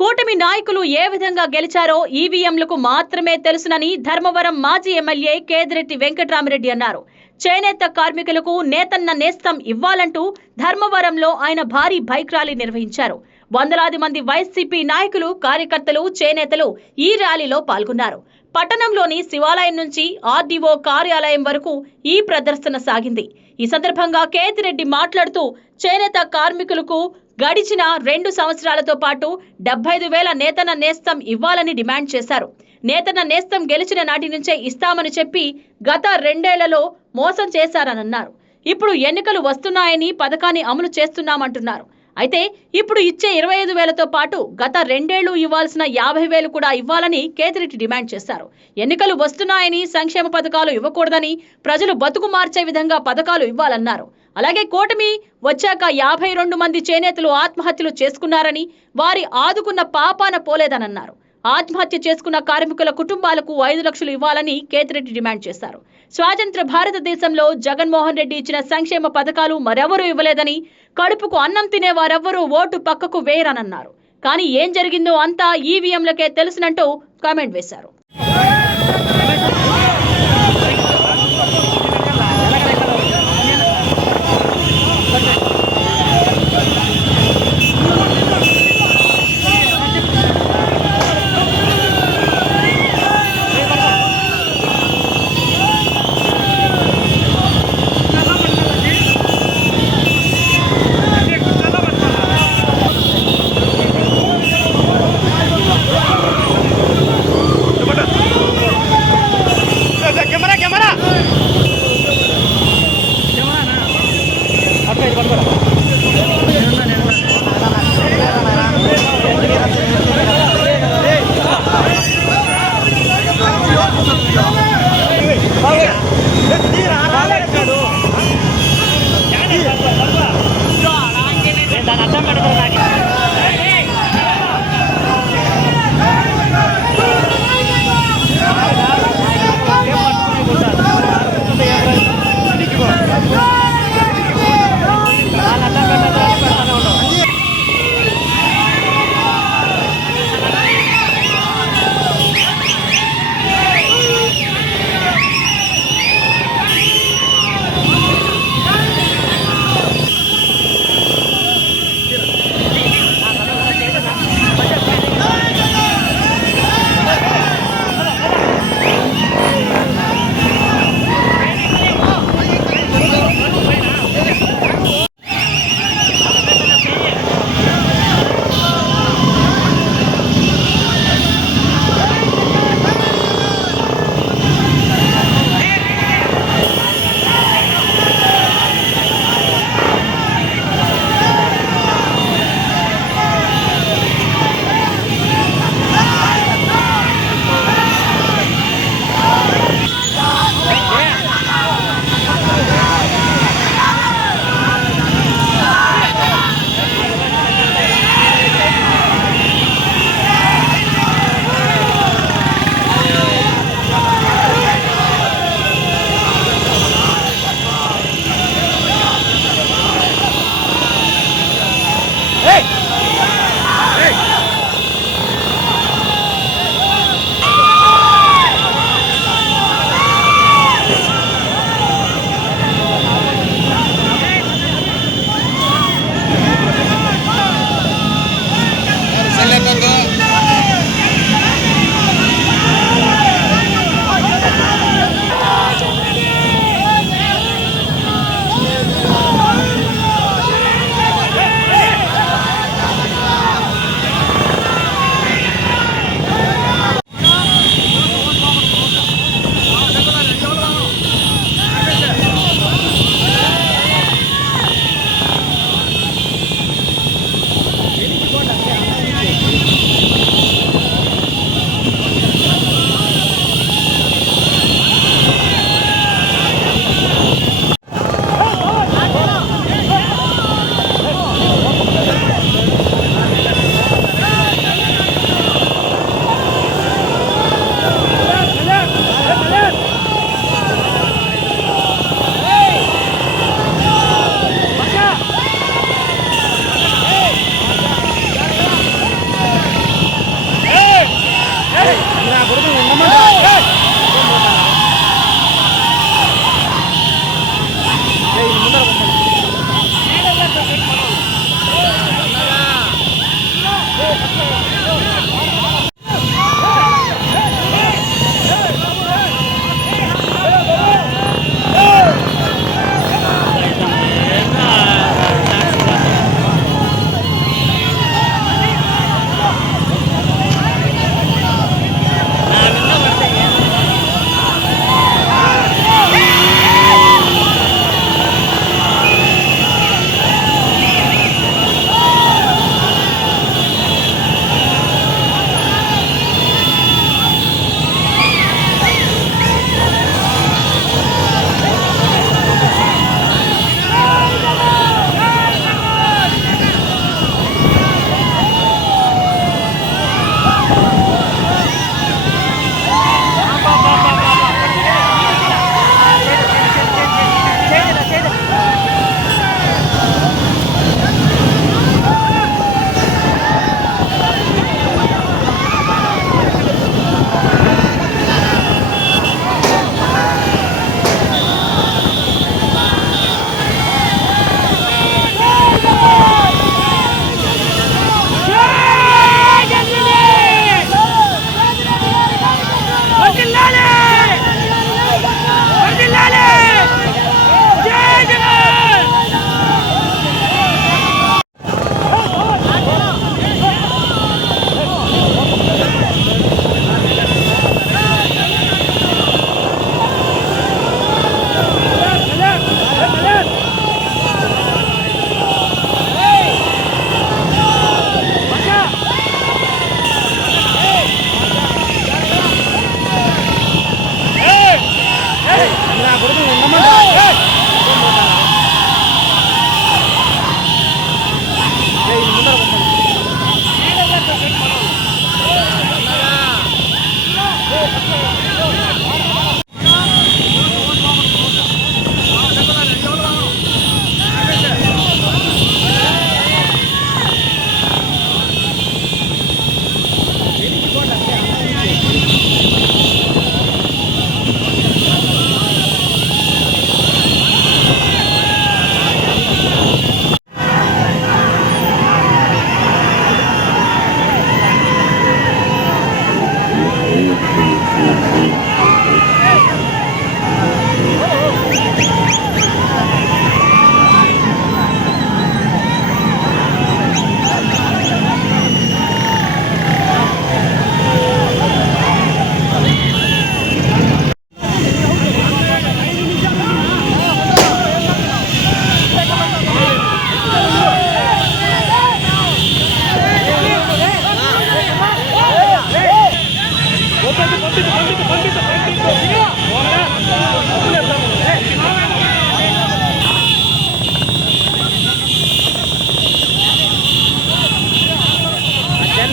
కూటమి నాయకులు ఏ విధంగా గెలిచారో ఈవీఎంలకు మాత్రమే తెలుసునని ధర్మవరం మాజీ ఎమ్మెల్యే కేదిరెడ్డి వెంకట్రామిరెడ్డి అన్నారు. చేనేత కార్మికులకు నేతన్న నేస్తం ఇవ్వాలంటూ ధర్మవరంలో ఆయన భారీ బైక్ ర్యాలీ నిర్వహించారు. వందలాది మంది వైసీపీ నాయకులు, కార్యకర్తలు, చేనేతలు ఈ ర్యాలీలో పాల్గొన్నారు. పట్టణంలోని శివాలయం నుంచి ఆర్డీఓ కార్యాలయం వరకు ఈ ప్రదర్శన సాగింది. ఈ సందర్భంగా కేతిరెడ్డి మాట్లాడుతూ చేనేత కార్మికులకు గడిచిన 2 సంవత్సరాలతో పాటు 75,000 నేతన్న నేస్తం ఇవ్వాలని డిమాండ్ చేశారు. నేతన్న నేస్తం గెలిచిన నాటి నుంచే ఇస్తామని చెప్పి గత 2 ఏళ్లలో మోసం చేశారన్నారు. ఇప్పుడు ఎన్నికలు వస్తున్నాయని పథకాన్ని అమలు చేస్తున్నామంటున్నారు. అయితే ఇప్పుడు ఇచ్చే 25,000తో పాటు గత 2 ఏళ్లు ఇవ్వాల్సిన 50,000 కూడా ఇవ్వాలని కేతిరెడ్డి డిమాండ్ చేశారు. ఎన్నికలు వస్తున్నాయని సంక్షేమ పథకాలు ఇవ్వకూడదని, ప్రజలు బతుకు మార్చే విధంగా పథకాలు ఇవ్వాలన్నారు. అలాగే కూటమి వచ్చాక 52 మంది చేనేతలు ఆత్మహత్యలు చేసుకున్నారని, వారి ఆదుకున్న పాపాన పోలేదనన్నారు. ఆత్మహత్య చేసుకున్న కార్మికుల కుటుంబాలకు 5 లక్షలు ఇవ్వాలని కేతిరెడ్డి డిమాండ్ చేశారు. స్వాతంత్ర భారతదేశంలో జగన్మోహన్ రెడ్డి ఇచ్చిన సంక్షేమ పథకాలు మరెవరూ ఇవ్వలేదని, కడుపుకు అన్నం తినే వారెవ్వరూ ఓటు పక్కకు వేయరనన్నారు. కానీ ఏం జరిగిందో అంతా ఈవీఎంలకే తెలుసునంటూ కామెంట్ వేశారు.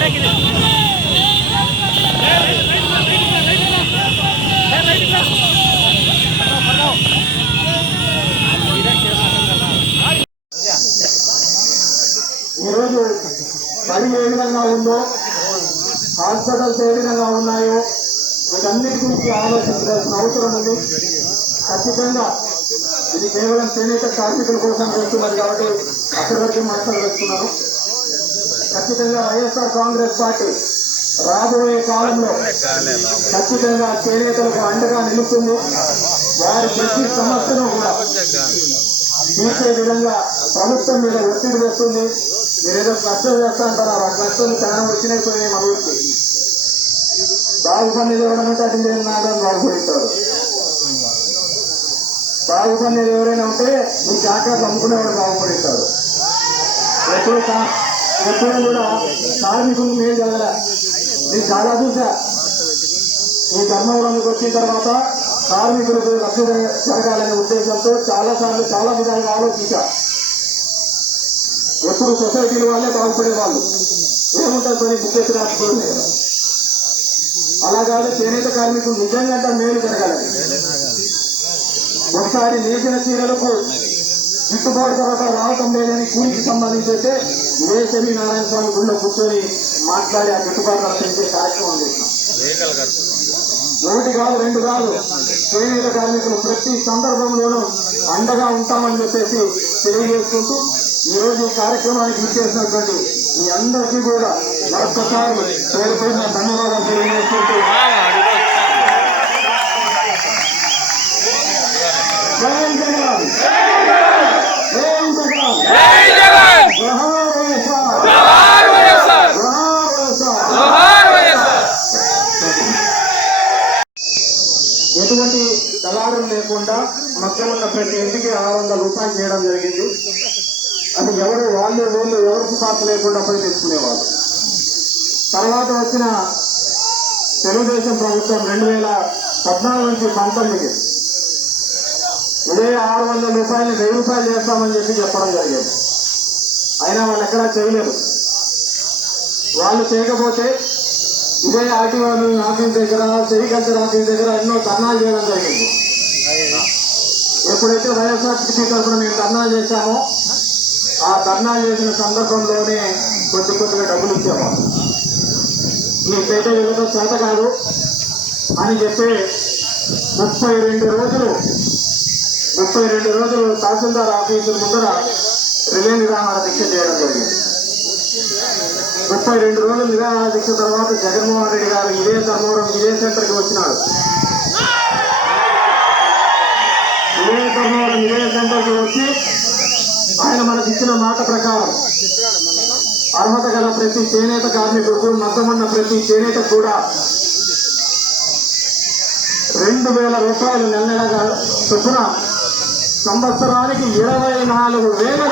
ఈరోజు పని ఏ విధంగా ఉందో, హాస్పిటల్స్ ఏ విధంగా ఉన్నాయో వీటన్నిటి గురించి ఆలోచించాల్సిన అవసరం ఉంది. ఖచ్చితంగా ఇది కేవలం చేనేత కార్మికుల కోసం చేస్తున్నది కాబట్టి అక్కడి వరకు మాట్లాడవేస్తున్నాను. ఖచ్చితంగా వైఎస్ఆర్ కాంగ్రెస్ పార్టీ రాబోయే కాలంలో ఖచ్చితంగా చేనేతలకు అండగా నిలుస్తుంది. వారి ప్రతి సమస్యను కూడా తీర్చే విధంగా ప్రభుత్వం మీద ఒత్తిడి వేస్తుంది. మీరేదో క్లస్టర్ చేస్తా అంటారు, ఆ క్లస్టర్లు చాలా వచ్చినాయిపోయినాయి. మన ఊరికి బాగుపనేది ఎవరైనా అటెండ్ చేయడం బాగుపడతారు. బాగుపనేది ఎవరైనా ఉంటే మీ జాగ్రత్తలు అమ్ముకునేవాడు బాగుపడతాడు. ఎప్పుడు కూడా కార్మికులు నేను జరగలే, నేను చాలా చూసా. ఈ ధర్మవరంకి వచ్చిన తర్వాత కార్మికులకు లబ్ధి జరగాలనే ఉద్దేశంతో చాలాసార్లు చాలా విధాలుగా ఆలోచించా. ఎప్పుడు సొసైటీల వాళ్ళే బాగుపడే వాళ్ళు ఏముంటారు పని ముఖ్యత రాసుకోండి. అలా కాదు, చేనేత కార్మికులు నిజంగా మేలు జరగాలని ఒకసారి నేసిన చీరలకు గిట్టుబాటు తర్వాత రావటం లేదని కూలికి సంబంధించి అయితే వేసవి నారాయణ స్వామి గుళ్ళో కూర్చొని మాట్లాడి ఆ గిట్టుబాటు పెంచే కార్యక్రమం చేసినాం. ఒకటి కాదు, రెండు కాదు, చేనేత కార్మికులు ప్రతి సందర్భంలోనూ అండగా ఉంటామని చెప్పేసి తెలియజేసుకుంటూ ఈరోజు ఈ కార్యక్రమానికి ఇచ్చేసినటువంటి మీ అందరికీ కూడా మరొక్కసారి పేరు పేరున ధన్యవాదాలు తెలియజేసుకుంటూ జై జగన్, జై జగన్, జోహార్ వైఎస్ఆర్, జోహార్ వైఎస్ఆర్. ఎటువంటి దళారులు లేకుండా మధ్య ఉన్న ప్రతి ఇంటికి 600 రూపాయలు చేయడం జరిగింది. అది ఎవరు వాళ్ళు ఎవరికి ఖాతా లేకుండా పోయి తెచ్చుకునేవాళ్ళు. తర్వాత వచ్చిన తెలుగుదేశం ప్రభుత్వం 2014 నుంచి 19కి ఇదే 600 రూపాయలు 1000 రూపాయలు చేస్తామని చెప్పడం జరిగింది. అయినా వాళ్ళు ఎక్కడా చేయలేదు. వాళ్ళు చేయకపోతే ఇదే ఆర్టీఓ ఆఫీస్ దగ్గర, సెరికల్చర్ ఆఫీస్ దగ్గర ఎన్నో ధర్నాలు చేయడం జరిగింది. ఎప్పుడైతే వైఎస్ఆర్సీపీ తరఫున మేము ధర్నాలు చేశామో ఆ ధర్నాలు చేసిన సందర్భంలోనే కొద్దిగా డబ్బులు ఇచ్చాము. మీకైతే వీళ్ళతో చేత కాదు అని చెప్పి 32 రోజులు తహసీల్దార్ ఆఫీసు ముందర రిలే నిరాహార దీక్ష చేయడం జరిగింది. 32 రోజులు నిరాహార దీక్ష తర్వాత జగన్మోహన్ రెడ్డి గారు ఇదే ధర్మవరం ఇదే సెంటర్కి వచ్చినాడు. ఇదే ధర్మవరం ఇదే సెంటర్కి వచ్చి ఆయన మనకి ఇచ్చిన మాట ప్రకారం అర్హత గల ప్రతి చేనేత కార్మికులకు, మద్దమన్న ప్రతి చేనేత కూడా 2000 రూపాయలు నెలగా చొప్పున సంవత్సరానికి 24,000 రూపాయలు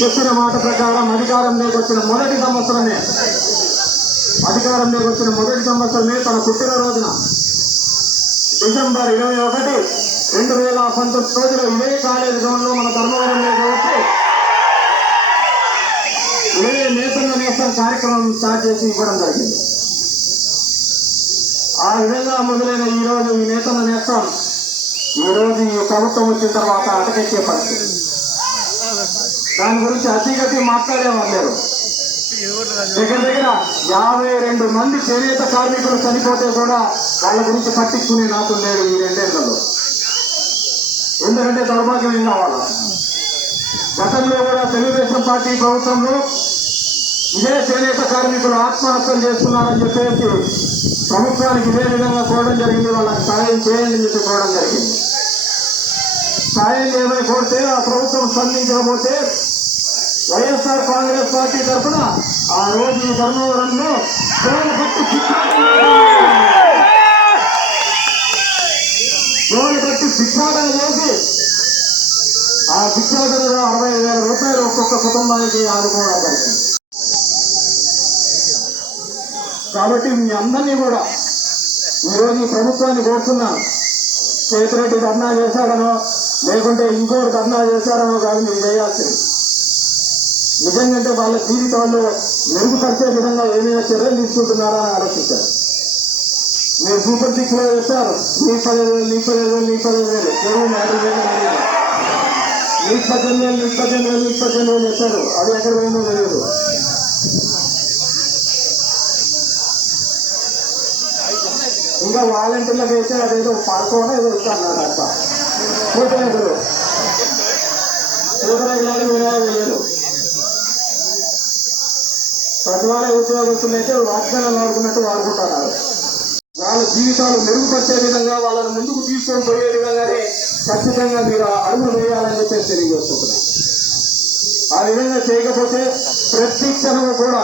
చెప్పిన మాట ప్రకారం అధికారంలోకి వచ్చిన మొదటి సంవత్సరమే తన పుట్టినరోజున డిసెంబర్ 21, 2019 రోజున ఇదే కాలేజ్ గ్రౌండ్లో మన ధర్మవరంలో వచ్చి ఇదే నేతన్న నేస్తం కార్యక్రమం స్టార్ట్ చేసి ఇవ్వడం జరిగింది. ఆ విధంగా మొదలైన ఈరోజు ఈ నేతన్న నేస్తం ఈరోజు ఈ ప్రభుత్వం వచ్చిన తర్వాత అటకెక్కే పరిస్థితి. దాని గురించి అతిగతి మాట్లాడేవారు లేరు. దగ్గర 52 మంది చేనేత కార్మికులు చనిపోతే కూడా వాళ్ళ గురించి పట్టించుకునే నాకు లేడు ఈ 2 ఏళ్లలో. ఎందుకంటే దౌర్భాగ్యం కావాలి. గతంలో కూడా తెలుగుదేశం పార్టీ ప్రభుత్వంలో ఇదే చేనేత కార్మికులు ఆత్మహత్యలు చేస్తున్నారని చెప్పేసి ప్రభుత్వానికి ఇదే విధంగా కోరడం జరిగింది. వాళ్ళకి సాయం చేయండి అని చెప్పి కోరడం జరిగింది. సాయం చేయమని కోరితే ఆ ప్రభుత్వం స్పందించకపోతే వైఎస్ఆర్ కాంగ్రెస్ పార్టీ తరఫున ఆ రోజు ఈ ధర్మవరంలో భిక్షాటన చేసి ఆ భిక్షాటనలో 60,000 రూపాయలు ఒక్కొక్క కుటుంబానికి ఆదుకోవడం జరిగింది. కాబట్టి మీ అందరినీ కూడా ఈరోజు ఈ ప్రభుత్వాన్ని కోరుతున్నాను. చేతిరెడ్డి ధర్నా చేశాడనో లేకుంటే ఇంకోటి ధర్నా చేశారో కాదు మీరు చేయాల్సింది. నిజంగా వాళ్ళ జీవితాల్లో మెరుగుపరిచే విధంగా ఏమైనా చర్యలు తీసుకుంటున్నారా అని ఆలోచించారు. మీరు సూపర్ సిక్స్ లో చెప్పారు, నీ 10,000 కేవలం 50,000 నీకు 18,000 చెప్పారు. అది ఎక్కడ పోయిందో తెలియదు. ఇంకా వాలంటీర్లకు అయితే అదేదో పడుకోవడం ఏదో ఇస్తాను తప్ప కూతురు లేదు. సచివాలయ ఉద్యోగస్తులైతే వాగ్దానం వాడుకున్నట్టు వాడుకుంటున్నారు. వాళ్ళ జీవితాలు మెరుగుపరిచే విధంగా వాళ్ళని ముందుకు తీసుకొని పోయే విధంగానే ఖచ్చితంగా మీరు అడుగులు వేయాలని చెప్పేసి తెలియజేసుకుంటున్నాను. ఆ విధంగా చేయకపోతే ప్రతి క్షణము కూడా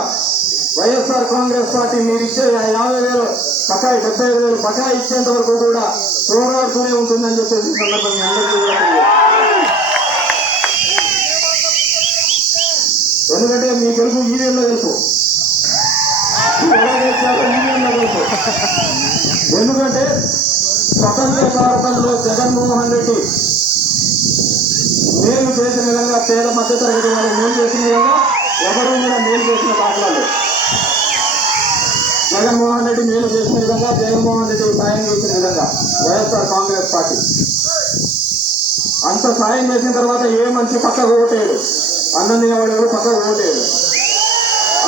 వైఎస్ఆర్ కాంగ్రెస్ పార్టీ మీరు ఇచ్చే 50,000 బకాయి 75,000 బకాయి ఇచ్చేంత వరకు కూడా పోరాడుతూనే ఉంటుందని చెప్పేసి సందర్భంగా అందరికీ కూడా తెలియదు. ఎందుకంటే మీ తెలుగు ఈవీఎంలో తెలుసు, ఎలా చేస్తారో ఈవీఎంలో తెలుసు. ఎందుకంటే స్వతంత్ర భారతంలో జగన్మోహన్ రెడ్డి మేలు చేసిన విధంగా పేద మధ్యతరగతి వాళ్ళు మేలు చేసిన విధంగా ఎవరు కూడా మేలు చేసిన దాఖలాలు. జగన్మోహన్ రెడ్డి మేలు చేసిన విధంగా, జగన్మోహన్ రెడ్డి సాయం చేసిన విధంగా వైఎస్ఆర్ కాంగ్రెస్ పార్టీ అంత సాయం చేసిన తర్వాత ఏ మంచి పక్కకు ఓటేడు, అన్నం తినేవాడు పక్కకు ఓటేడు.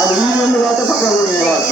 అది ఈవీఎంలు కాబట్టి పక్కకు ఓటేవాడు.